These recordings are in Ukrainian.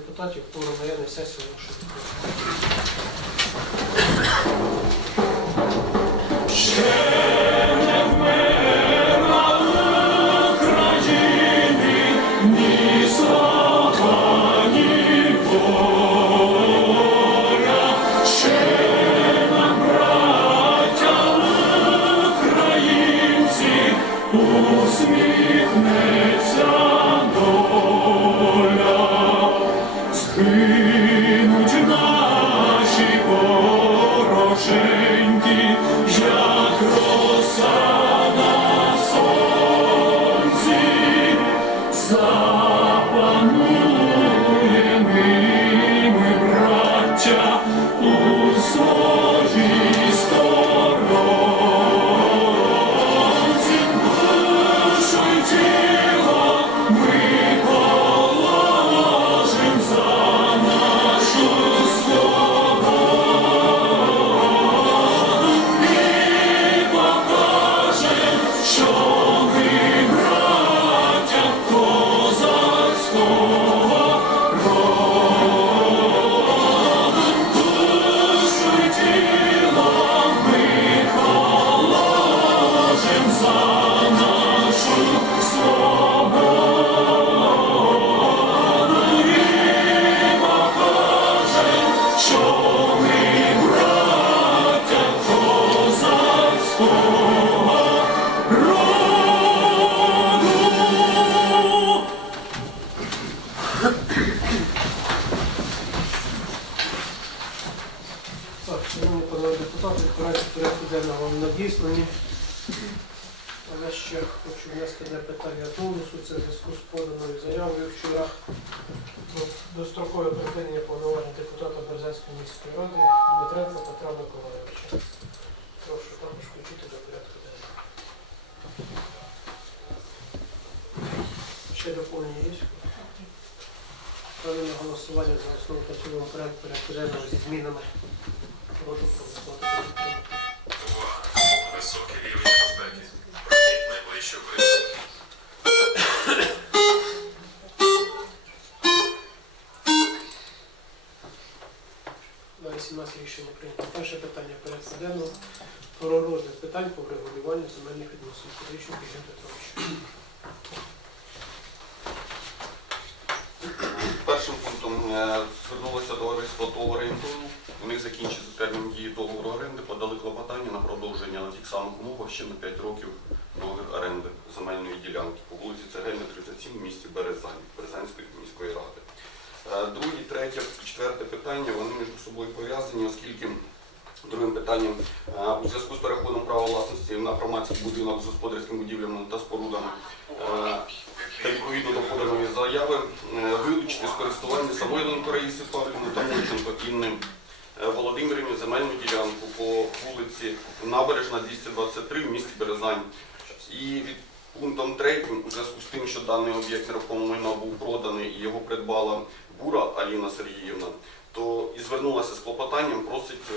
депутатів, хто наявної сесії оголошую Петра Миколайовича. Прошу також включити до порядку денного. Ще доповнення є? Ставлю голосування за основу та цілому проект порядку денного зі змінами. Прошу проголосувати На 18 рішення прийнято. Перше питання порядку денного про розгляд питань по врегулюванню земельних відносин. Петричук Ігор Петрович. Першим пунктом е, звернулося товариство ТОВ «Орієнтур». У них закінчився термін дії договору оренди, подали клопотання на продовження на тих самих умовах ще на 5 років договір оренди земельної ділянки по вулиці Цегельна, 37 в місті Березань, Березанської міської ради. Е, Друге, третє, четверте питання, вони між собою пов'язані, оскільки другим питанням е, у зв'язку з переходом права власності будинок з господарськими будівлями та спорудами е, та відповідно до поданої заяви е, вилучити з користування Самойленко Раїси Павлівни та Мойченко Інни е, Володимирівні земельну ділянку по вулиці Набережна 223 в місті Березань. І від пунктом третім, у зв'язку з тим, що даний об'єкт нерухомого майна був проданий і його придбала Бура Аліна Сергіївна, то і звернулася з клопотанням, просить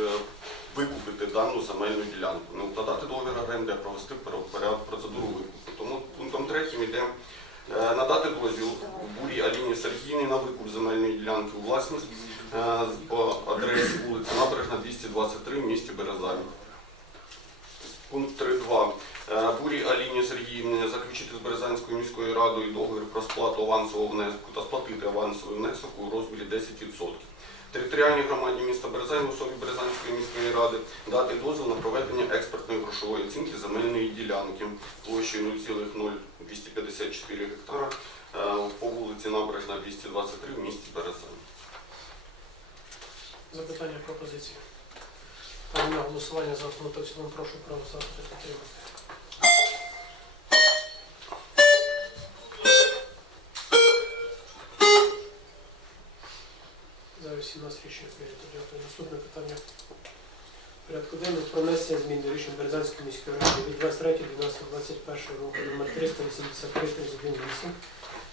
викупити дану земельну ділянку. Не укладати договір оренди, а провести процедуру викупу. Тому пунктом третім йде Е, надати дозвіл Бурі Аліні Сергіївні на викуп земельної ділянки у власність е, по адресі вулиця Набережна 223 в місті Березань. Пункт 3.2. Е, Бурі Аліні Сергіївні заключити з Березанською міською радою договір про сплату авансового внеску та сплатити авансовий внесок у розмірі 10%. Територіальній громаді міста Березань особі Березанської міської ради дати дозвіл на проведення експертної грошової оцінки земельної ділянки площею 0,0254 гектара е, по вулиці Набережна 223 в місті Березань. Запитання пропозиції. На голосування за основу та цілому. Прошу проголосувати підтримати. За 18 рішень прийнято. Дякую. Наступне питання порядку денного про внесення змін до рішень Березанської міської ради від 23.12.21 року номер 383 318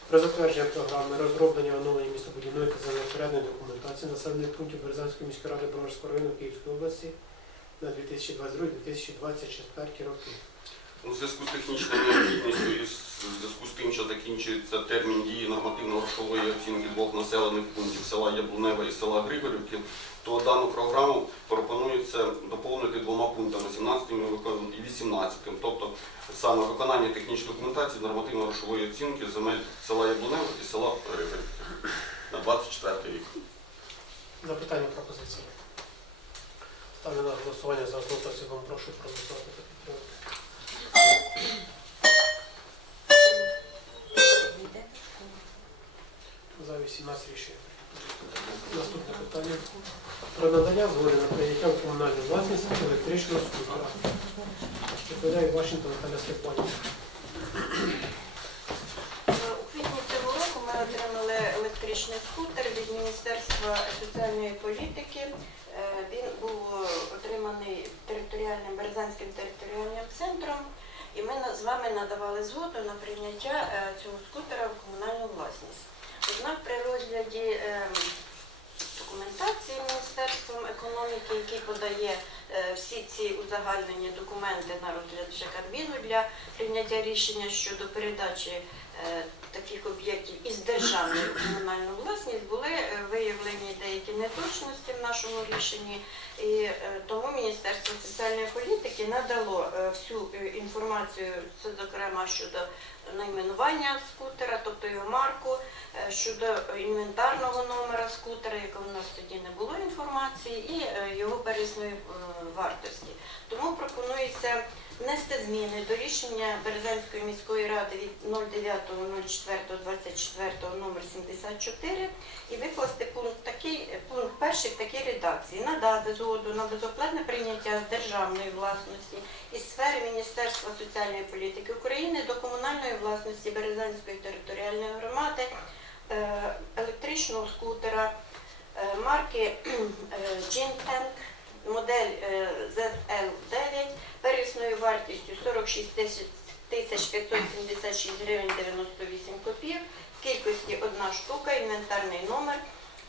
про затвердження програми розроблення оновлення містобудівної та землепорядної документації населених пунктів Березанської міської ради Броварського району Київської області на 2022-2024 роки. У зв'язку з технічною необхідністю і в зв'язку з тим, що закінчується термін дії нормативно-грошової оцінки двох населених пунктів села Яблунева і села Григорівки, то дану програму пропонується доповнити двома пунктами 17 і 18. Тобто саме виконання технічної документації нормативно-грошової оцінки земель села Яблунева і села Григорівки на 24 рік. Запитання пропозиції. Ставлю на голосування за основу та. Прошу проголосувати та підтримати. За 18 рішення. Наступне питання. Про надання згоди на прийняття в комунальну власність електричного скутера. Відповідає Вашингтон Наталя Степанівна. У квітні цього року ми отримали електричний скутер від Міністерства соціальної політики. Е, Він був і ми з вами надавали згоду на прийняття е, цього скутера в комунальну власність. Однак при розгляді е, документації Міністерством економіки, який подає всі ці узагальнені документи на розгляд ЖКБІНу для прийняття рішення щодо передачі е, таких об'єктів із державної в комунальну власність, були е, виявлені деякі неточності в нашому рішенні, і е, тому Міністерство соціальної політики надало е, всю е, інформацію, зокрема щодо найменування скутера, тобто його марку, е, щодо інвентарного номера скутера, якого у нас тоді не було інформації, і е, його первісної е, вартості. Тому пропонується внести зміни до рішення Березанської міської ради від 09.04.24 номер 74 і викласти пункт такий, пункт перший в такій редакції. Надати згоду на безоплатне прийняття з державної власності із сфери Міністерства соціальної політики України до комунальної власності Березанської територіальної громади е, електричного скутера е, марки Джинтенк, модель е, ZL9 первісною вартістю 46 тисяч тисяч 576 гривень 98 копійок, кількості одна штука, інвентарний номер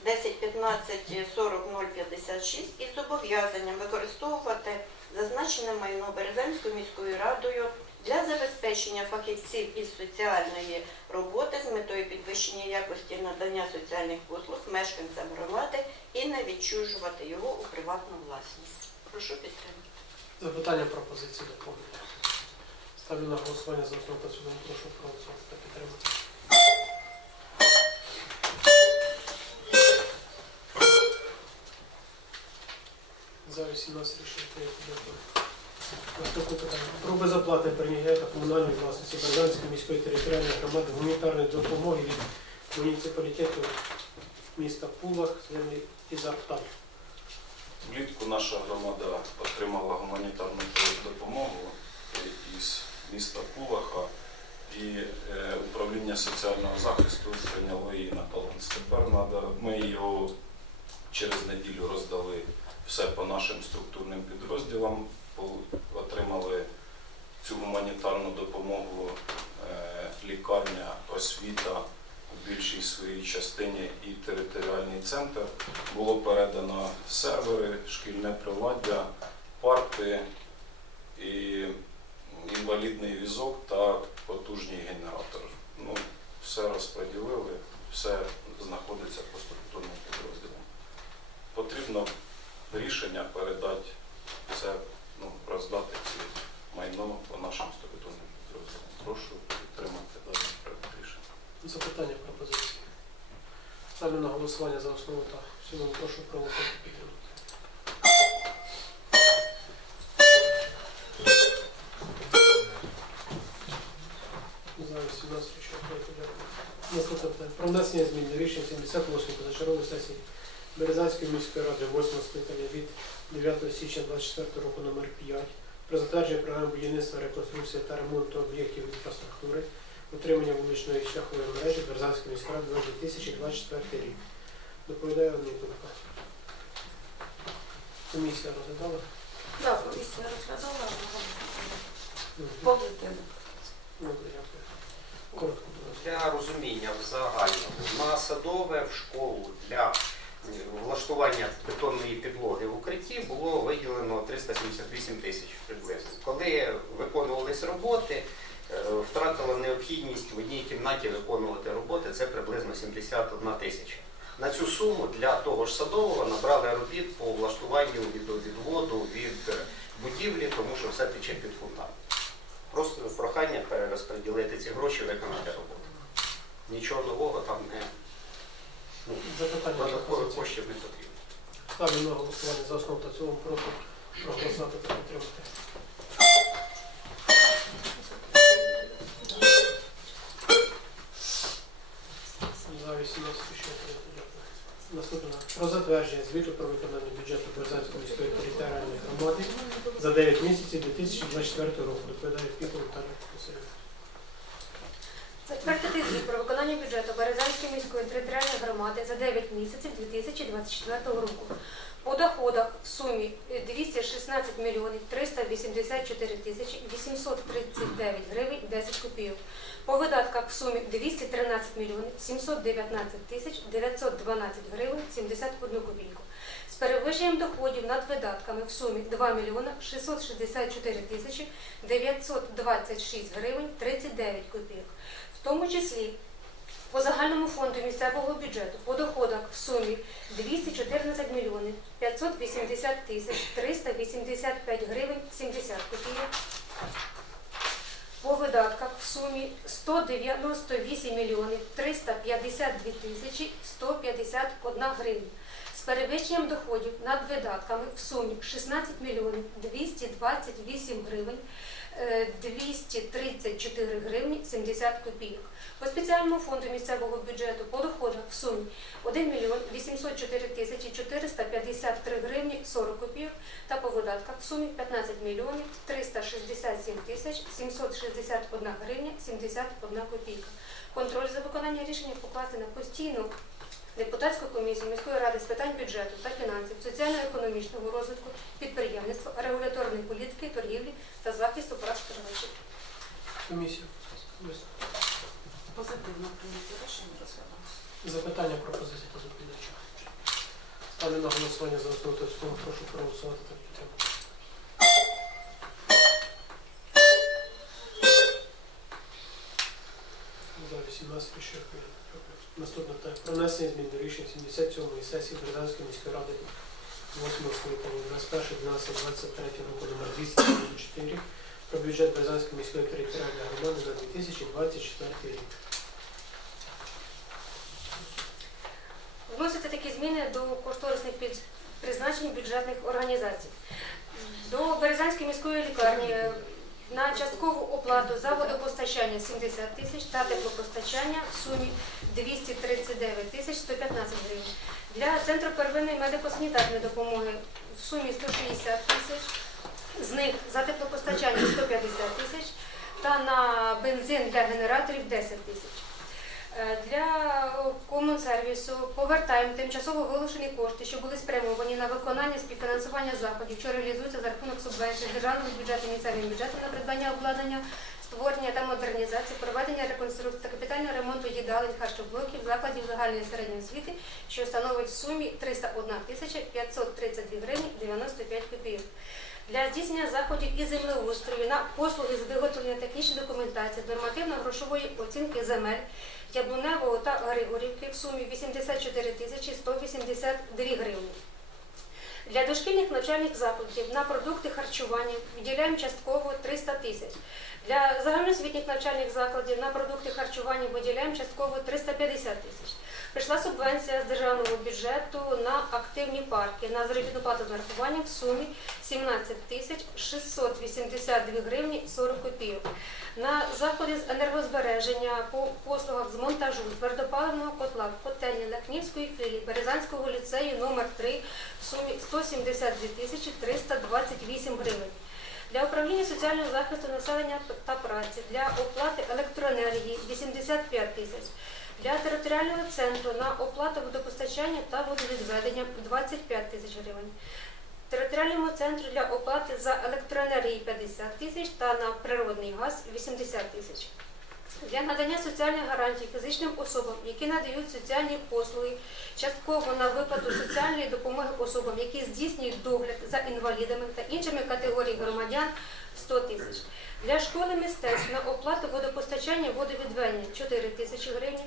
1015 40 056 із зобов'язанням використовувати зазначене майно Березанською міською радою для забезпечення фахівців із соціальної роботи з метою підвищення якості надання соціальних послуг мешканцям громади і не відчужувати його у приватну власність. Прошу підтримати. Запитання пропозиції доповнення. Ставлю на голосування за основу та цілому. Прошу проголосувати та підтримати. За 18 рішення прийнято. Про безоплатне прийняття комунальної власності Березанської міської територіальної громади гуманітарної допомоги від муніципалітету міста Пулах, і Запталь. Влітку наша громада отримала гуманітарну допомогу із міста Пулаха і е, управління соціального захисту прийняло її на баланс. Тепер ми його через неділю роздали все по нашим структурним підрозділам, Пол- отримали цю гуманітарну допомогу е, лікарня, освіта у більшій своїй частині і територіальний центр було передано сервери, шкільне приладдя, парти, і інвалідний візок та потужний генератор. Ну, все розподілили, все знаходиться по структурним підрозділам. Потрібно рішення передати це, ну, роздати ці майно по нашим. Прошу підтримати даний проект рішення. Запитання пропозиції. Ставлю на голосування за основу та в. Прошу проголосувати підтримати. За 18 рішення прийнято. Дякую. Наступне питання. Про внесення змін до рішення 78 позачергової сесії Березанської міської ради 8 скликання від 9 січня 24 року номер 5 про затвердження програми будівництва, реконструкції та ремонту об'єктів інфраструктури утримання вуличної шляхової мережі Березанської міської ради на 2024 рік. Доповідає Андрійка. Комісія розглядала? Так, комісія розглядала позитивно. Добре. Коротко. Для розуміння в загальному на садове в школу для влаштування бетонної підлоги в укритті було виділено 378 тисяч приблизно. Коли виконувались роботи, е, втратила необхідність в одній кімнаті виконувати роботи, це приблизно 71 тисяча. На цю суму для того ж садового набрали робіт по влаштуванню відводу від будівлі, тому що все тече під фундамент. Просто прохання перерозподілити ці гроші, виконати роботу. Нічого нового там не Запитання додаткових пропозиції. коштів не потрібно. Ставлю на голосування за основу та цілому прошу проголосувати та підтримати. За 18 ще. Дякую. Наступне. Про затвердження звіту про виконання бюджету Березанської міської територіальної громади за 9 місяців 2024 року. Доповідає Піков Віталій Васильович. Затвердити звіт про виконання бюджету Березанської міської територіальної громади за 9 місяців 2024 року. По доходах в сумі 216 мільйонів 384 тисячі 839 гривень 10 копійок. По видатках в сумі 213 мільйонів 719 тисяч 912 гривень 71 копійку. З перевищенням доходів над видатками в сумі 2 мільйона 664 тисячі 926 гривень 39 копійок. В тому числі по загальному фонду місцевого бюджету по доходах в сумі 214 мільйонів 580 тисяч 385 гривень 70 копійок. По видатках в сумі 198 мільйонів 352 тисячі 151 гривня. З перевищенням доходів над видатками в сумі 16 мільйонів 228 гривень 234 гривні 70 копійок. По спеціальному фонду місцевого бюджету по доходах в сумі 1 мільйон 804 тисячі 453 гривні 40 копійок та по видатках в сумі 15 мільйонів 367 тисяч 761 гривня 71 копійка. Контроль за виконання рішення покласти на постійну депутатську комісію міської ради з питань бюджету та фінансів, соціально-економічного розвитку, підприємництва, регуляторної політики, торгівлі та захисту прав споживачів. Комісія. Позитивно прийняти рішення розглянути. Запитання пропозиції та доповідача. Ставлю на голосування за основу та в цілому. Прошу проголосувати та підтримати. За 18 ще прийнято. Дякую. Наступне питання. Про внесення змін до рішень 77-ї сесії Березанської міської ради 8 скликання 21-12-23 року номер 294 про бюджет Березанської міської територіальної громади на 2024 рік. Вносяться такі зміни до кошторисних призначень бюджетних організацій. До Березанської міської лікарні на часткову оплату за водопостачання 70 тисяч та теплопостачання в сумі 239 тисяч 115 гривень. Для центру первинної медико-санітарної допомоги в сумі 160 тисяч, з них за теплопостачання 150 тисяч та на бензин для генераторів 10 тисяч. Е, Для комунсервісу повертаємо тимчасово вилучені кошти, що були спрямовані на виконання співфінансування заходів, що реалізуються за рахунок субвенцій з державного бюджету місцевим бюджетом на придбання обладнання, створення та модернізацію, проведення реконструкції та капітального ремонту їдалень, харчоблоків, закладів загальної середньої освіти, що становить в сумі 301 тисяча 532 гривні 95 копійок. Для здійснення заходів із землеустрою на послуги з виготовлення технічної документації, нормативно-грошової оцінки земель Яблуневого та Григорівки в сумі 84 тисячі 182 гривні. Для дошкільних навчальних закладів на продукти харчування виділяємо частково 300 тисяч. Для загальноосвітніх навчальних закладів на продукти харчування виділяємо частково 350 тисяч. Прийшла субвенція з державного бюджету на активні парки на заробітну плату з нарахуванням в сумі 17 тисяч 682 гривні 40 копійок. На заходи з енергозбереження по послугах з монтажу твердопаливного котла в котельні Лахнівської філії Березанського ліцею номер 3 в сумі 172 тисячі 328 гривень. Для управління соціального захисту населення та праці, для оплати електроенергії 85 тисяч, для територіального центру на оплату водопостачання та водовідведення 25 тисяч гривень. Територіальному центру для оплати за електроенергії 50 тисяч та на природний газ 80 тисяч. Для надання соціальних гарантій фізичним особам, які надають соціальні послуги, частково на виплату соціальної допомоги особам, які здійснюють догляд за інвалідами та іншими категоріями громадян 100 тисяч. Для школи мистецтв на оплату водопостачання водовідведення 4 тисячі гривень,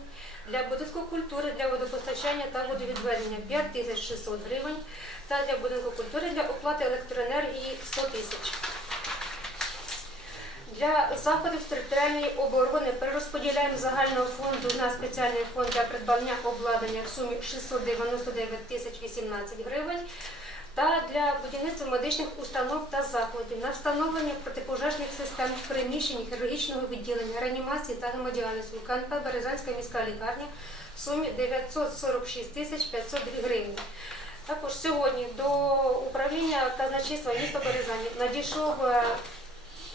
для будинку культури для водопостачання та водовідведення 5 тисяч 600 гривень та для будинку культури для оплати електроенергії 100 тисяч. Для заходів територіальної оборони перерозподіляємо загального фонду на спеціальний фонд для придбання обладнання в сумі 699 тисяч 18 гривень та для будівництва медичних установ та закладів на встановлення протипожежних систем в приміщенні хірургічного відділення, реанімації та гемодіалізу КНП Березанська міська лікарня в сумі 946 тисяч 502 гривні. Також сьогодні до управління казначейства міста Березані надійшов е,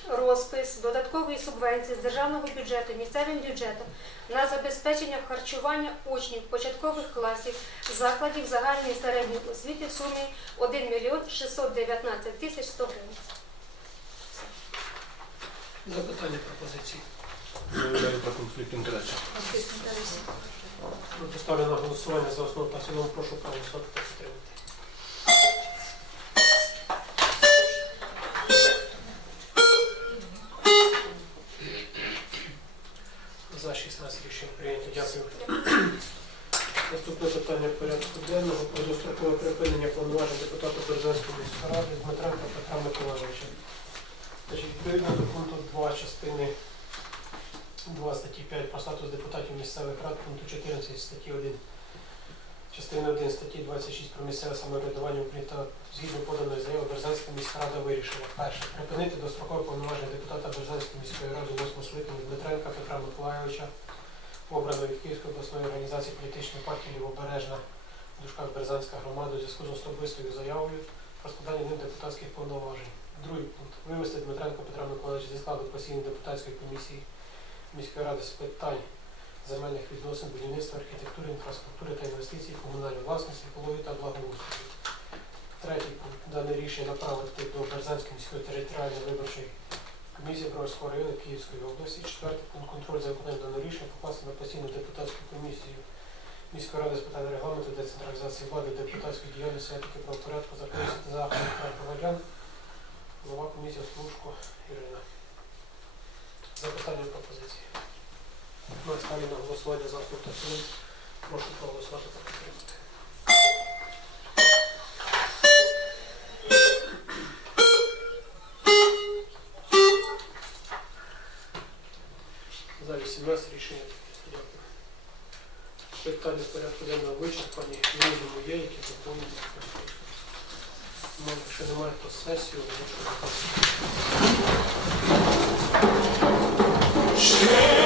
розпис додаткової субвенції з державного бюджету місцевим бюджетом на забезпечення харчування учнів початкових класів закладів загальної середньої освіти в сумі 1 мільйон 619 тисяч 100 гривень. Запитання пропозиції. Заявляю про конфлікт інтересів. Конфлікт. Поставлю на голосування за основу та цілому. Прошу проголосувати та підтримати. Пункту 14 статті 1, частини 1 статті 26 про місцеве самоврядування України та згідно поданої заяви Березанська міська рада вирішила. Перше. Припинити дострокове повноваження депутата Березанської міської ради 8 скликання Дмитренка Петра Миколайовича, обраного від Київської обласної організації політичної партії Лівобережна в дужках Березанська громада у зв'язку з особистою заявою про складання ним депутатських повноважень. Другий пункт. Вивести Дмитренка Петра Миколаївича зі складу постійної депутатської комісії міської ради з питань земельних відносин, будівництва, архітектури, інфраструктури та інвестицій, комунальної власності, екології та благоустрою. Третій пункт. Дане рішення направити до Березанської міської територіальної виборчої комісії Броварського району Київської області. Четвертий пункт. Контроль за виконанням даного рішення покласти на постійну депутатську комісію міської ради з питань регламенту, децентралізації влади, депутатської діяльності, етики, правопорядку, законності та заходів прав громадян. Голова комісії Слушко Ірина. Запитання пропозиції. На ставлю на голосування за основу та в цілому. Прошу проголосувати та підтримати. За 18 рішення прийнято. Дякую. Питання в порядку денного вичерпані. Розуму є, які доповнені. Може, якщо немає, то сесію. оголошую закритою. Ще